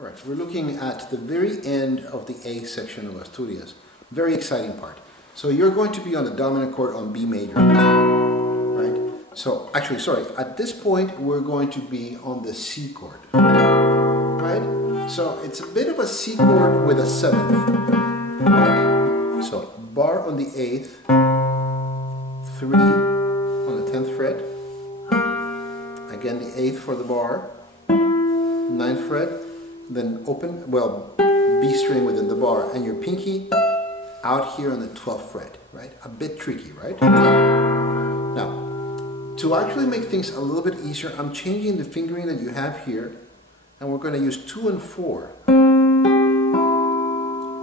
All right, we're looking at the very end of the A section of Asturias. Very exciting part. So you're going to be on the dominant chord on B major, right? So actually, sorry, at this point we're going to be on the C chord, right? So it's a bit of a C chord with a seventh, right? So bar on the 8th, 3 on the 10th fret, again the 8th for the bar, 9th fret, then open, well, B string within the bar, and your pinky out here on the 12th fret, right? A bit tricky, right? Now, to actually make things a little bit easier, I'm changing the fingering that you have here, and we're going to use 2 and 4,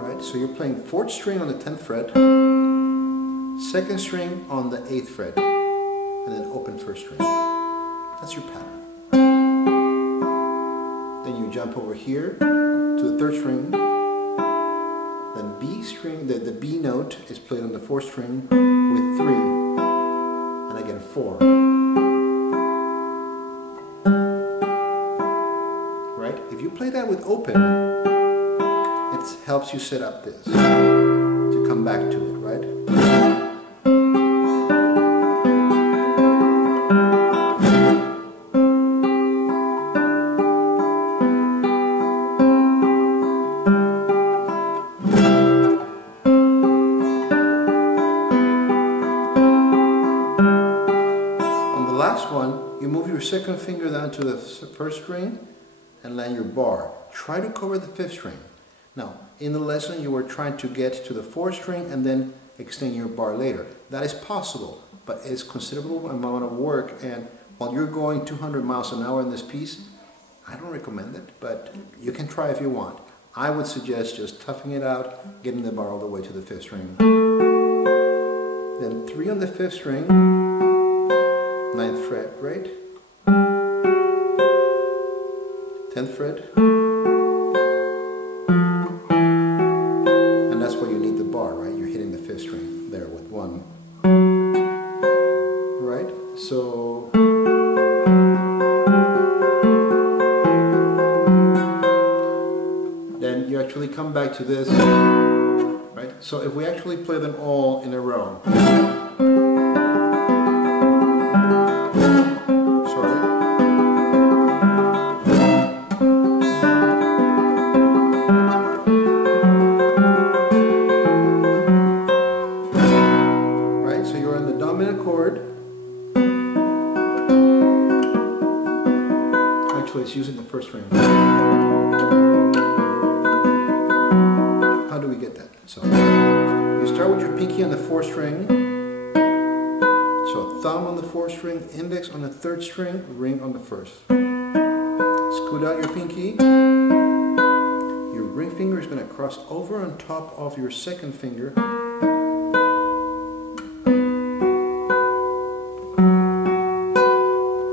right? So you're playing 4th string on the 10th fret, 2nd string on the 8th fret, and then open 1st string. That's your pattern. Then you jump over here to the 3rd string, then B string, the B note is played on the 4th string with 3, and again 4. Right? If you play that with open, it helps you set up this to come back to it, right? You move your 2nd finger down to the 1st string and land your bar. Try to cover the 5th string. Now, in the lesson you were trying to get to the 4th string and then extend your bar later. That is possible, but it's considerable amount of work, and while you're going 200 miles an hour in this piece, I don't recommend it, but you can try if you want. I would suggest just toughing it out, getting the bar all the way to the 5th string. Then 3 on the 5th string, 9th fret, right? 10th fret. And that's where you need the bar, right? You're hitting the 5th string there with 1. Right? So then you actually come back to this, right? So if we actually play them all in a row. It's using the 1st string. How do we get that? So you start with your pinky on the 4th string. So thumb on the 4th string, index on the 3rd string, ring on the 1st. Scoot out your pinky. Your ring finger is going to cross over on top of your 2nd finger.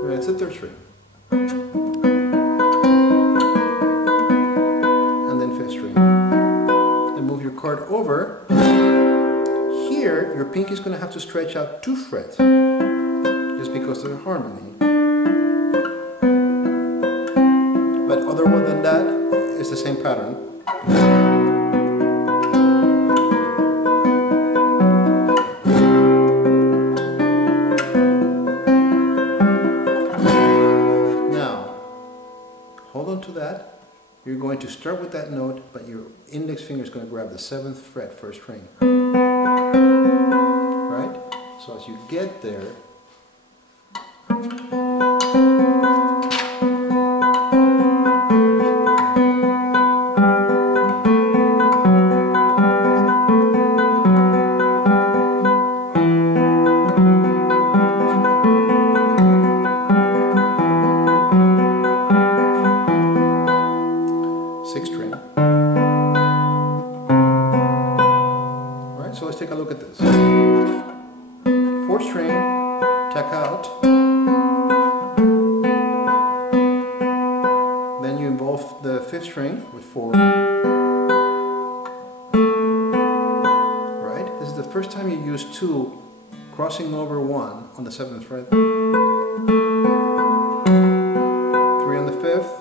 And it's the 3rd string. Chord over. Here your pinky is going to have to stretch out 2 frets just because of the harmony, but other than that it's the same pattern. Now hold on to that. You're going to start with that note, but your index finger is going to grab the 7th fret, 1st string. Right? So as you get there, so let's take a look at this. 4th string, tack out. Then you involve the 5th string with 4. Right? This is the first time you use 2 crossing over 1 on the 7th fret. 3 on the 5th.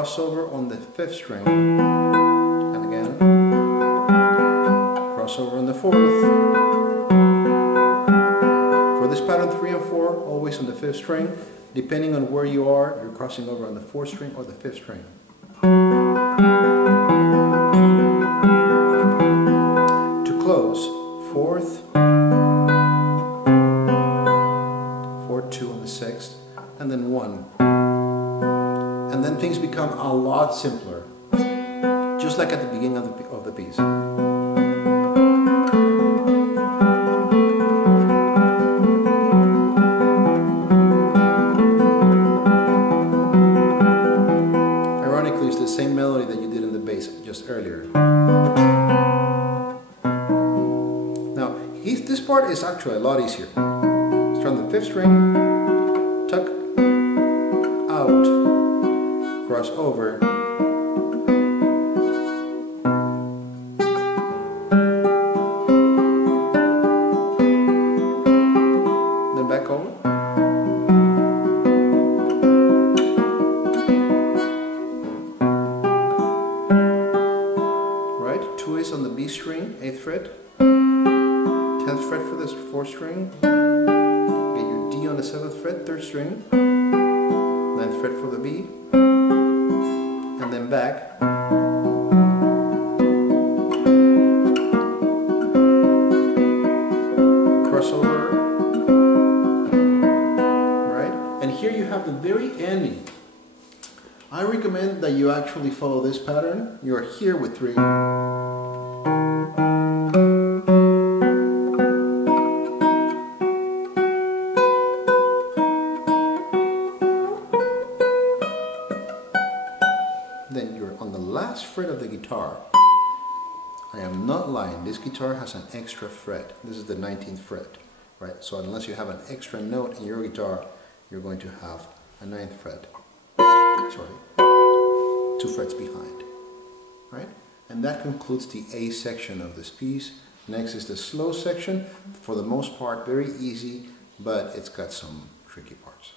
crossover on the 5th string, and again, crossover on the 4th. For this pattern 3 and 4, always on the 5th string. Depending on where you are, you're crossing over on the 4th string or the 5th string. To close, 4th, 4-2 on the 6th, and then 1. And then things become a lot simpler, just like at the beginning of the piece. Ironically, it's the same melody that you did in the bass just earlier. Now, this part is actually a lot easier. Start on the 5th string, tuck, out, cross over, then back over, right? 2 is on the B string, 8th fret, 10th fret for this 4th string, get your D on the 7th fret, 3rd string, 9th fret for the B, and then back, crossover, right? And here you have the very ending. I recommend that you actually follow this pattern. You are here with 3. Then you're on the last fret of the guitar. I am not lying, this guitar has an extra fret. This is the 19th fret, right? So unless you have an extra note in your guitar, you're going to have a 9th fret. Sorry, 2 frets behind, right? And that concludes the A section of this piece. Next is the slow section. For the most part, very easy, but it's got some tricky parts.